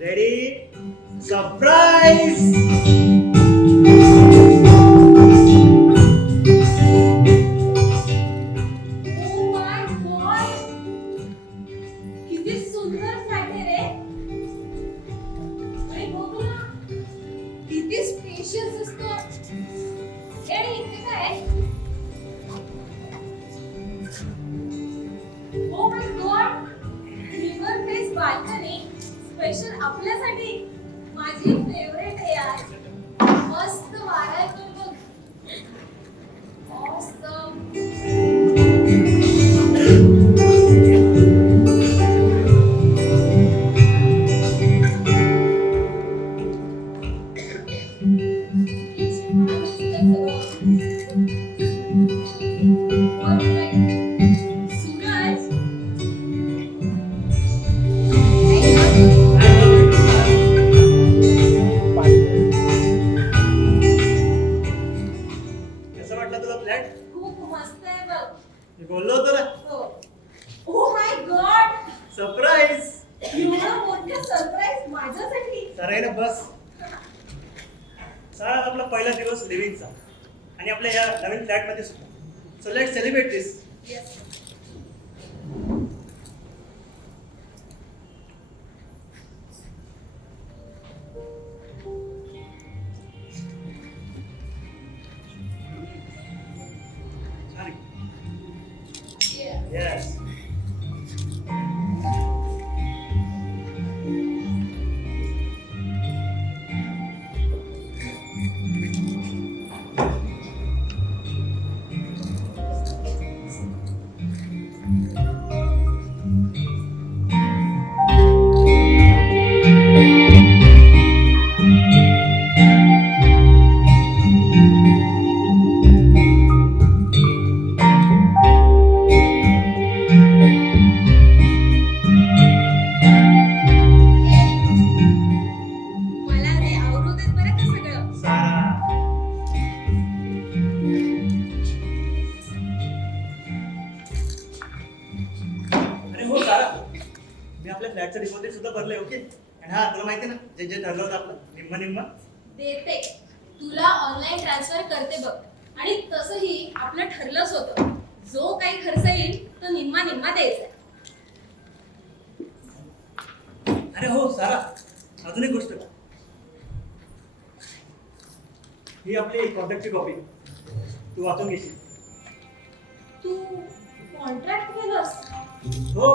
Ready? Surprise! Yes. मी आपल्या फ्लॅटचं deposit सुद्धा भरलंय okay आणि हा तुला माहिती ना जे जे ठरलं होतं आपलं निम्म निम्म. देते. तुला ऑनलाईन ट्रान्सफर करते बघ. आणि तसंही आपलं ठरलंच होतं. जो काही खर्च येईल तो निम्मा निम्मा द्यायचा अरे हो सारा. अजून एक गोष्ट. ही आपली कॉन्ट्रॅक्टची कॉपी तू वाचून घेशील. तू कॉन्ट्रॅक्ट केलंस हो.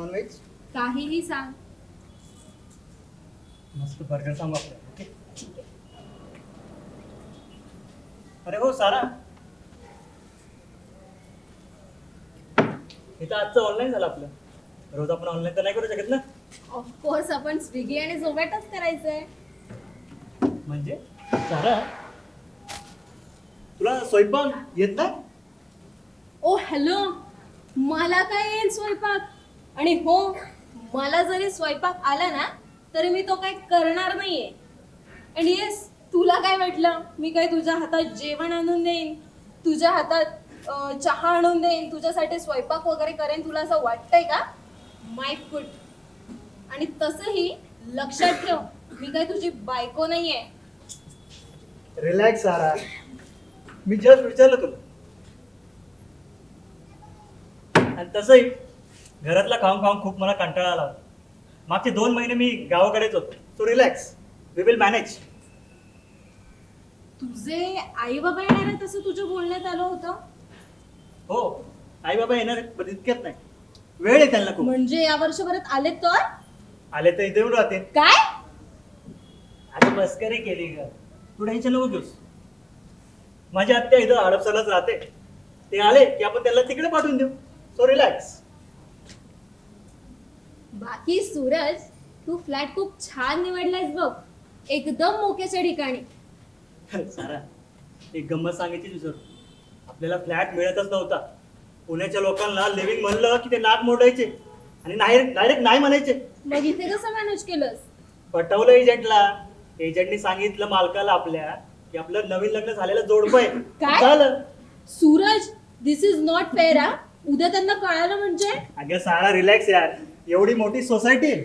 करायचं व्हेज नॉन व्हेज काहीही सांग. मस्त बर्गर सांगू ओके? अरे हो सारा. इथं आजचं ऑनलाईन झालं आपलं. रोज आपण ऑनलाईन तर नाही करू शकत ना? ऑफकोर्स आपण स्विगी आणि झोमॅटोच करायचंय. म्हणजे? सारा. तुला स्वयंपाक येत नाही? ओ हॅलो मला काय येईल स्वयंपाक? आणि हो मला जरी स्वयंपाक आला ना तरी मी तो काय करणार नाहीये. आणि येस तुला काय वाटलं? मी काय तुझ्या हातात जेवण आणून देईन? तुझ्या हातात चहा आणून देईन? तुझ्यासाठी स्वयंपाक वगैरे करेन? तुला असं वाटतंय का? माय फूड आणि तसंही लक्षात ठेव मी काय तुझी बायको नाहीये. रिलॅक्स सारा मी जस्ट विचारलं तुला. आणि तसंही घरातला खाऊन खाऊन खूप मला कंटाळा आला. मागचे दोन महिने मी गावाकडेच होतो. So relax we will manage तुझे आई बाबा येणार आहेत असं तुझ्या बोलण्यात आलं होतं? हो. आई बाबा येणार आहेत, पण इतक्यात नाही. वेळ आहे त्यांना खूप. म्हणजे या वर्षभरात आले तर? आले तर इथे येऊन राहतील काय? आता मस्करी केली ग. तू टेन्शन नको घेऊस. माझी आत्या इथं हडपसरलाच राहते. ते आले की आपण त्याला तिकडे पाठवून देऊ. सो रिलॅक्स बाकी सूरज तू फ्लॅट खूप छान निवडलायस बघ. एकदम मोक्याच्या ठिकाणी. सारा. एक गंमत सांगायची विसर. आपल्याला फ्लॅट मिळतच नव्हता. पुण्याच्या लोकांना लिव्हिंग म्हणलं की ते नाक मोडायचे. आणि नाही डायरेक्ट नाही म्हणायचे. मग इथे कसं मॅनेज केलंस? पटवलं एजंटला एजंटनी सांगितलं मालकाला आपल्या की आपलं नवीन लग्न झालेलं जोडपं आहे. काय? झालं. Suraj this is not fair हा. उद्या त्यांना कळालं म्हणजे? अगं सारा रिलॅक्स यार. एवढी मोठी सोसायटी आहे.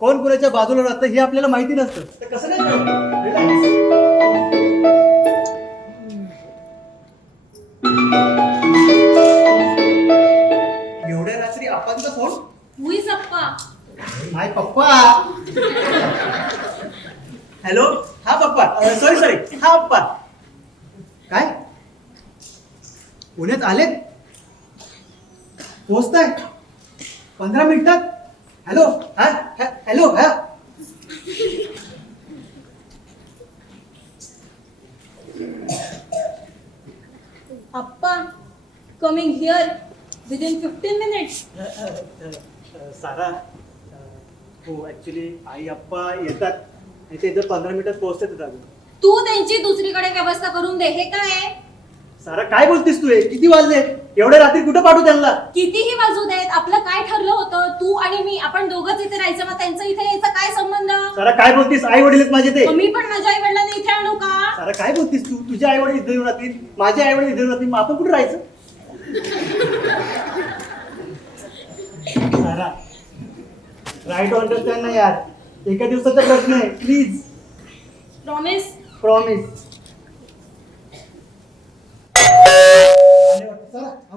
कोण कुणाच्या बाजूला राहतं हे आपल्याला माहिती नसतं. तर कसं? Relax. एवढ्या रात्री आपांचा फोन हुईस अप्पा. माय पप्पा. हॅलो हा पप्पा. सॉरी सॉरी हा पप्पा. काय? पुण्यात आलेत? पोचताय? पंधरा मिनिटात. हॅलो हा? हा- हॅलो हा? अप्पा coming here within fifteen minutes Sara हो ऍक्च्युली आई अप्पा येतात. आणि ते जर पंधरा मिनिटात पोहोचतात तू त्यांची दुसरीकडे व्यवस्था करून दे. हे काय आहे? सारा काय बोलतीस तू हे? किती वाजले? एवढ्या रात्री कुठं पाठवू त्यांना? कितीही वाजू देत आपलं काय ठरलं होतं? तू आणि मी आपण दोघंच इथे राहायचं मग त्यांचं इथे यायचा काय संबंध? सारा काय बोलतीस? आई वडील माझे ते. मग मी पण माझ्या आई वडिलांना इथे आणू का? सारा काय बोलतीस तू? तुझे आई वडील इथे येऊन राहतील माझे आई वडील इथे येऊन राहतील मग आपण कुठे राहायचं? सारा राईट अंडरस्टँड ना यार. एका दिवसाचा प्रश्न आहे प्लीज प्रॉमिस प्रॉमिस चला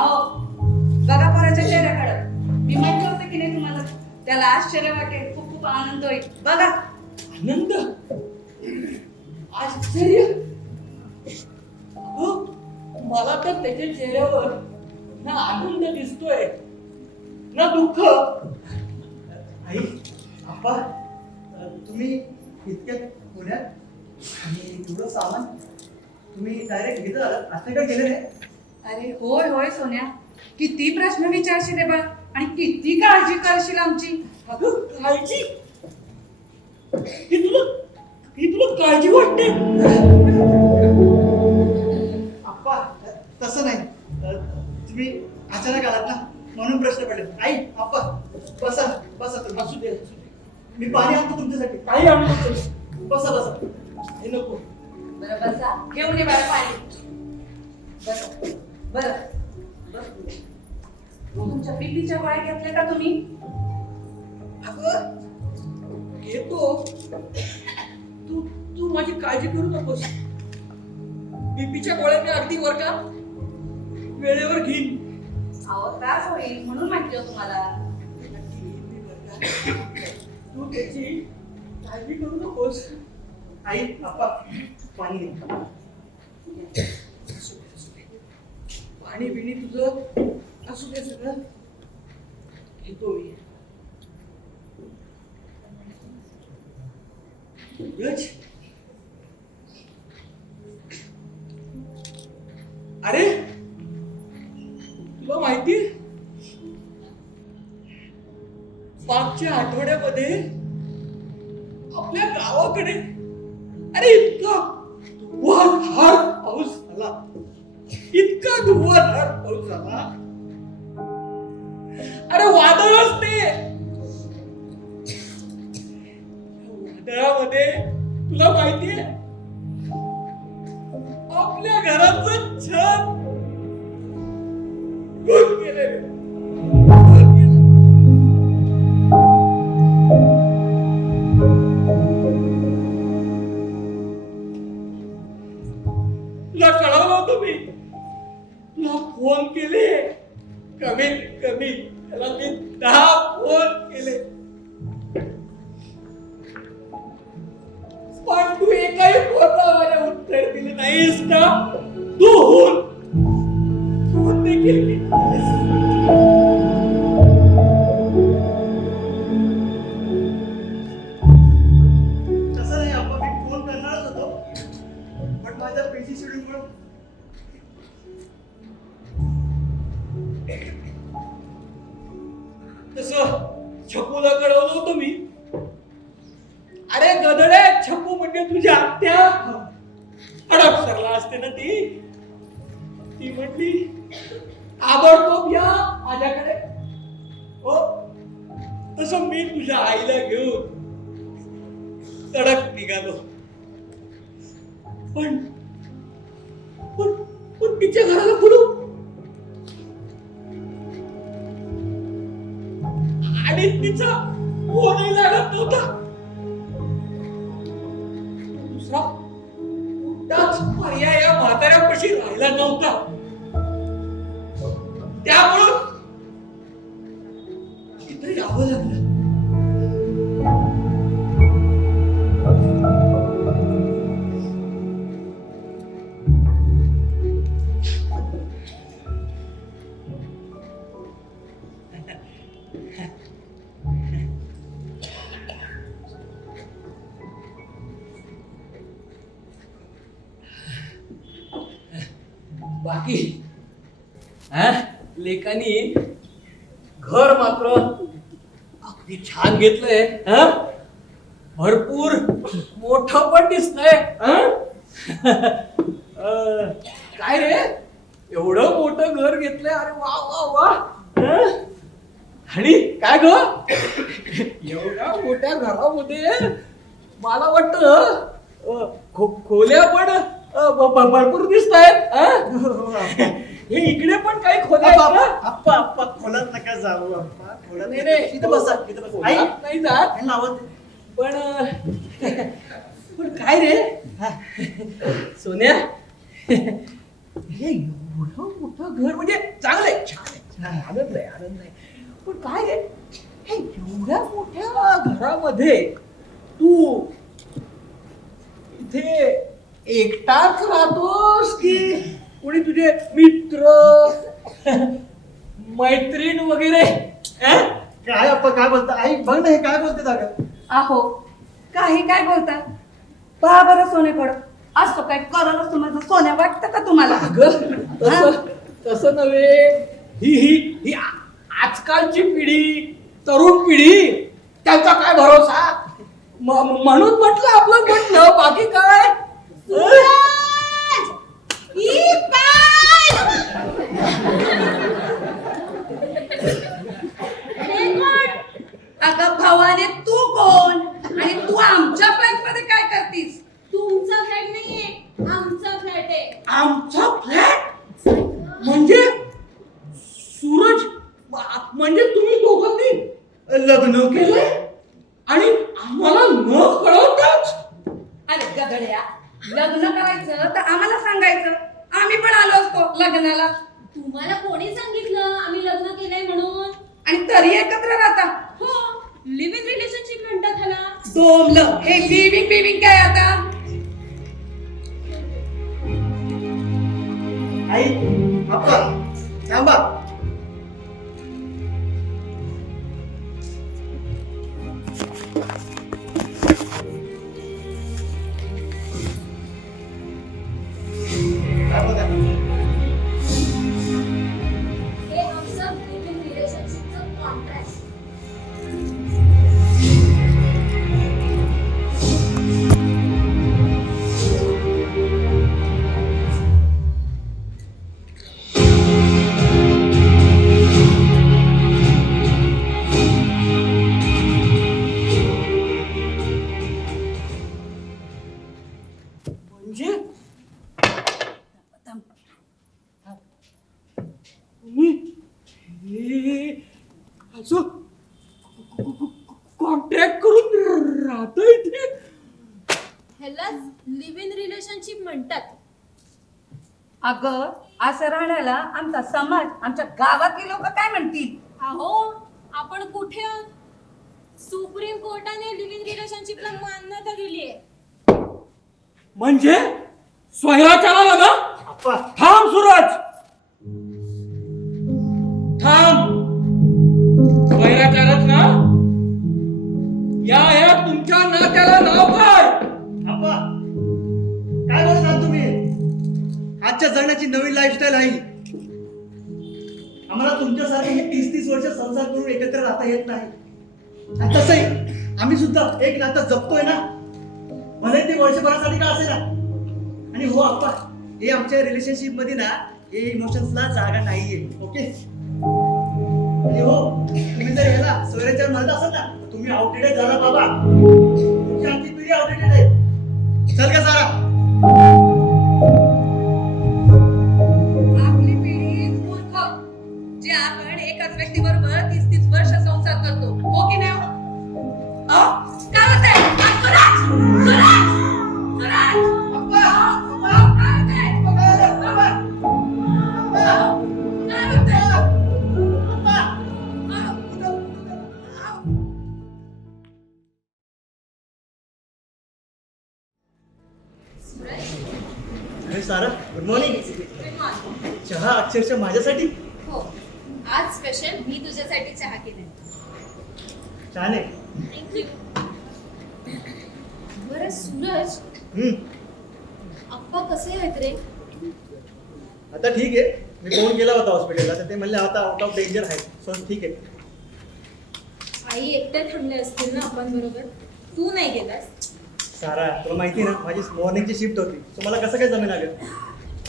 अहो बघा पोराच्या चेहऱ्याकडं. मी म्हटलं होतं की नाही तुम्हाला? त्याला आश्चर्य वाटेल. खूप खूप आनंद होईल. बघा. आनंद? आश्चर्य! अहो, मला तर त्याच्या चेहऱ्यावर ना आनंद दिसतोय ना दुःख. आई अप्पा अ, तुम्ही इतक्यात पुण्यात आणि एवढं सामान तुम्ही डायरेक्ट घेत आलात. असं काय केलं नाही अरे होय होय सोन्या. किती प्रश्न विचारशील रे बा. आणि किती काळजी करशील आमची. अगं काळजी. ही तुला ही तुला काळजी वाटते अप्पा अ, तसं नाही. अ, तुम्ही अचानक आलात ना म्हणून प्रश्न पडले. आई अप्पा बसा बसा तुम्ही. असू दे असू दे. मी पाणी आणतो तुमच्यासाठी. काही आणू नको. बसा बसा. हे नको. बरं बसा. घेऊन ये बरं पाणी. बरं बरं. बस तुमच्या बीपीच्या गोळ्या घेतल्या का तुम्ही? अगं घेतो तू तू माझी काळजी करू नकोस. बीपीच्या गोळ्या मी अगदी वर का? वेळेवर घेईन. अहो त्रास होईल म्हणून म्हटलं तुम्हाला तू त्याची काळजी करू नकोस. आई पाणी पाणी बिणी तुझं असू दे सगळं घेतो मी. यश अरे तुला माहिती? मागच्या आठवड्यामध्ये आपल्या गावाकडे कमीत कमी. त्याला मी दहा फोन केले. पण तू एकाही फोनला माझ्या उत्तर दिले नाहीस का? तू होऊन फोन देखील तडक निघालो. पण पण पण तिच्या घराला बोलू? आणि तिचा फोनही लागत नव्हता. दुसरा कुठलाच पर्याय या म्हाताऱ्यापाशी राहिला नव्हता. बाकी. हा? लेखानी घर मात्र अगदी छान घेतलंय. हा? भरपूर मोठ पण दिसतंय. काय रे? एवढं मोठं घर घेतलंय? अरे वा वा वा. आणि काय ग? एवढ्या मोठ्या घरामध्ये? मला वाटतं खो- खोल्या पण भरपूर दिसत आहेत हे इकडे पण काही आहेत आप्पा? आप्पा खोलात नका जाऊ आप्पा खोलात नाही नाही. इथं बसा इथं बसा. आई नाही जात. दे. पण पण काय रे. सोन्या? हे एवढं मोठं घर म्हणजे चांगलंय. छान आनंद आहे आनंद आहे पण काय रे? हे एवढ्या मोठ्या घरामध्ये तू इथे एकटाच राहतोस की कोणी तुझे मित्र मैत्रीण वगैरे? अं? काय आप्पा काय बोलता? आई बघ ना हे काय बोलते जागा आहो काही काय बोलता? पहा बरं सोनेकडं. असं काय करलच तुम्हाला सोन्या वाटतं का तुम्हाला? अगं तसं तसं नव्हे. ही ही ही आ- आजकालची पिढी तरुण पिढी त्यांचा काय भरोसा? म- म्हणून म्हटलं आपलं म्हटलं बाकी काय? अगं भावाने तू कोण? आणि अगं असं राहण्याला आमचा समाज आमच्या गावातली लोक काय म्हणतील? अहो आपण कुठे? आहोत? सुप्रीम कोर्टाने लिव्ह इन रिलेशनशिपला मान्यता दिली आहे म्हणजे स्वैराचाराला ना थांब सूरज. थांब. स्वैराचारच ना? या या तुमच्या नात्याला नाव काय? आजच्या जगण्याची नवीन लाईफस्टाईल आहे. आम्हाला तुमच्यासारखे हे तीस तीस वर्ष संसार करून एकत्र राहता येत नाही. तसंही आम्ही सुद्धा एक नातं जपतोय ना. भले ते वर्षभरासाठी का असेल ना आणि हो आप्पा हे आमच्या रिलेशनशिपमध्ये ना हे इमोशन्सला जागा नाहीये. ओके आणि हो तुम्ही जर याला स्वैराचार म्हणत असाल ना तुम्ही आउटडेटेड झाला बाबा. आता ठीक आहे. मी फोन केला होता हॉस्पिटलला तर ते म्हणले आता आउट ऑफ डेंजर आहे. सो ठीक आहे. आई एकट्या थांबल्या असतील ना आपण बरोबर? तू नाही गेलास? सारा तुला माहिती आहे ना माझी मॉर्निंगची शिफ्ट होती. सो मला कसं काय जमेल आलं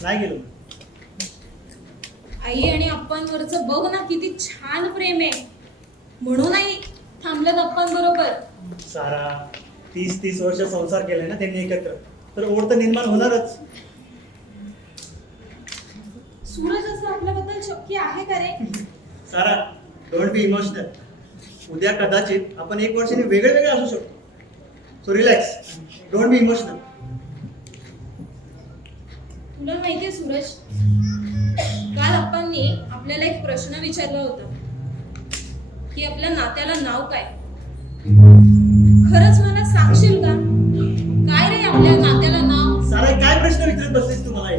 नाही गेलो आई आणि अप्पांवरचं बघ ना किती छान प्रेम आहे. म्हणून आई थांबल्यात अप्पांबरोबर सारा तीस तीस वर्ष संसार केलाय ना त्यांनी एकत्र. तर ओढ तर निर्माण होणारच. सूरज असं आपल्याबद्दल शक्य आहे का रे? सारा डोंट बी इमोशनल उद्या कदाचित आपण एक वर्षाने वेगळे वेगळे असू शकतो. So relax don't be emotional तुला माहितीये सूरज? काल अप्पांनी आपल्याला एक प्रश्न विचारला होता. की आपल्या नात्याला नाव काय? खरंच मला सांगशील का? काय रे आपल्या नात्याला नाव? सारा काय प्रश्न विचारत बसलीस तू मला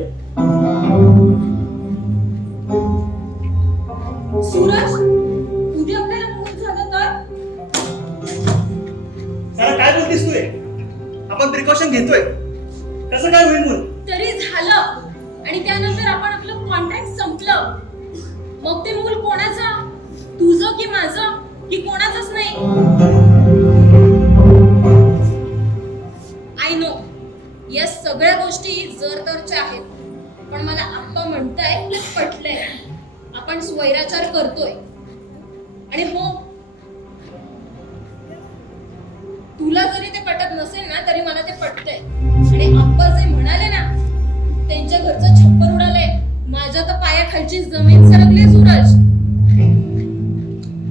आपण प्रिकॉशन घेतोय. कसं काय होईल तरी झालं. आणि त्यानंतर आपण आपलं कॉन्ट्रॅक्ट संपलं. मग ते मूल कोणाचं? तुझं की माझं? की कोणाचंच नाही? आय नो या सगळ्या गोष्टी जर तरच्या आहेत. पण मला आप्पा म्हणताय पटलंय. आपण स्वैराचार करतोय. आणि हो. तुला जरी ते पटत नसेल ना तरी मला पायाखालची जमीन सरकली सूरज.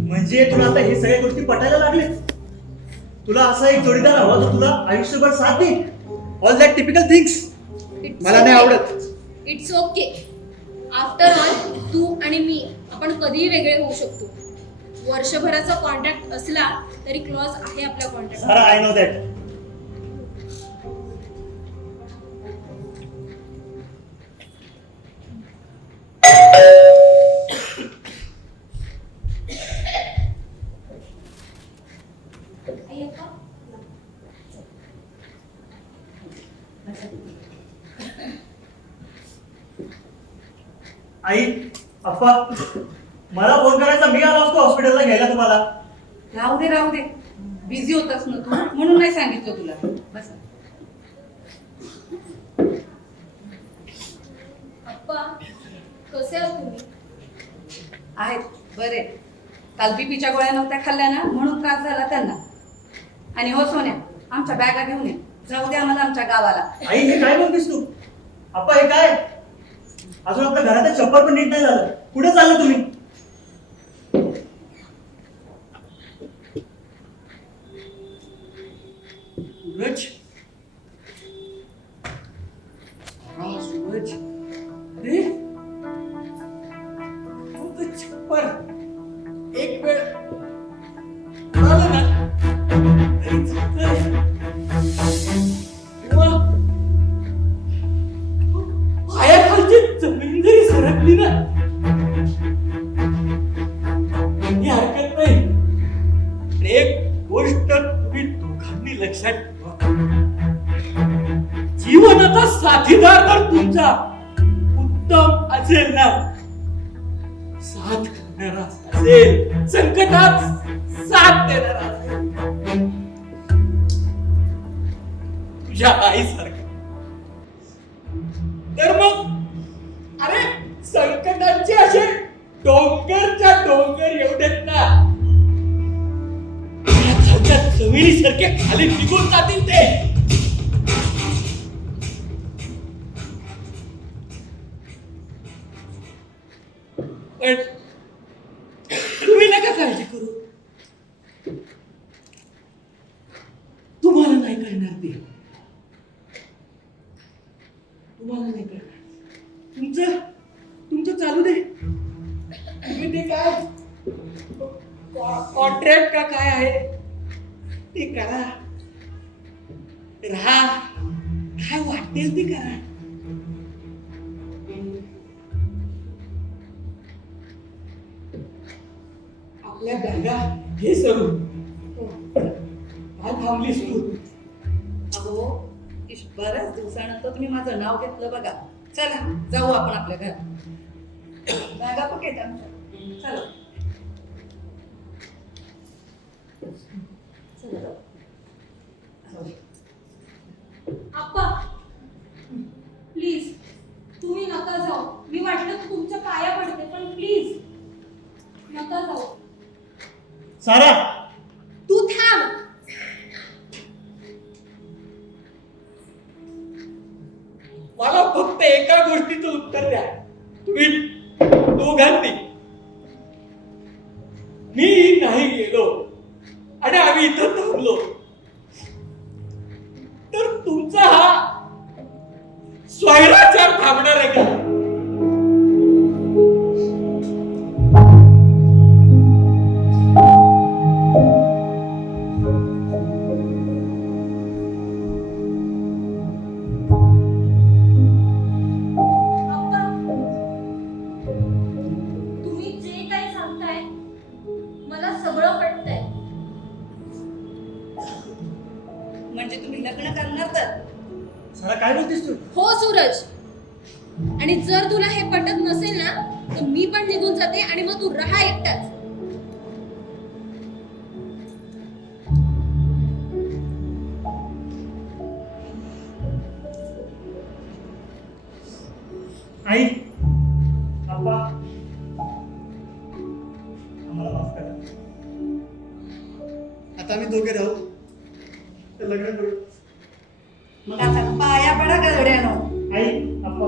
म्हणजे तुला आता हे सगळ्या गोष्टी पटायला लागले? तुला असा एक जोडीदार हवा जो तुला आयुष्यभर साथ देईल. ऑल दॅट टिपिकल थिंग्स मला नाही आवडत. इट्स ओके आफ्टर ऑल तू आणि मी आपण कधीही वेगळे होऊ शकतो. वर्षभराचा कॉन्ट्रॅक्ट असला तरी क्लॉज आहे आपल्या contract Sara I know that आई अप्पा मला फोन करायचा. मी आलो असतो हॉस्पिटलला घ्यायला तुम्हाला. राहू दे राहू दे. बिझी होतास ना तू म्हणून नाही सांगितलं तुला. बस अप्पा कसे आहात तुम्ही आहेत. बरे. काल बीपीच्या गोळ्या नव्हत्या खाल्ल्या ना म्हणून त्रास झाला त्यांना. आणि हो सोन्या आमच्या बॅगा घेऊन ये. जाऊ द्या आम्हाला आमच्या गावाला. आई हे काय बोलतेस तू? आप्पा हे काय? अजून आपल्या घरात चप्पल पण नीट नाही झालं. कुठे चाललं तुम्ही? बॅगा पकेट आमच्या. चलो. आप्पा प्लीज तुम्ही नका जाऊ. मी वाटलं तुमचं पाया पडते पण प्लीज नका जाऊ. सारा! तू थांब. मला फक्त एका गोष्टीचं उत्तर द्या. तुम्ही दोघांनी मी नाही गेलो. आणि आम्ही इथं थांबलो. तर तुमचा हा स्वैराचार थांबणार आहे का? പായാപ്പട ഒക്കെ എവിടെയാണോ? അപ്പൊ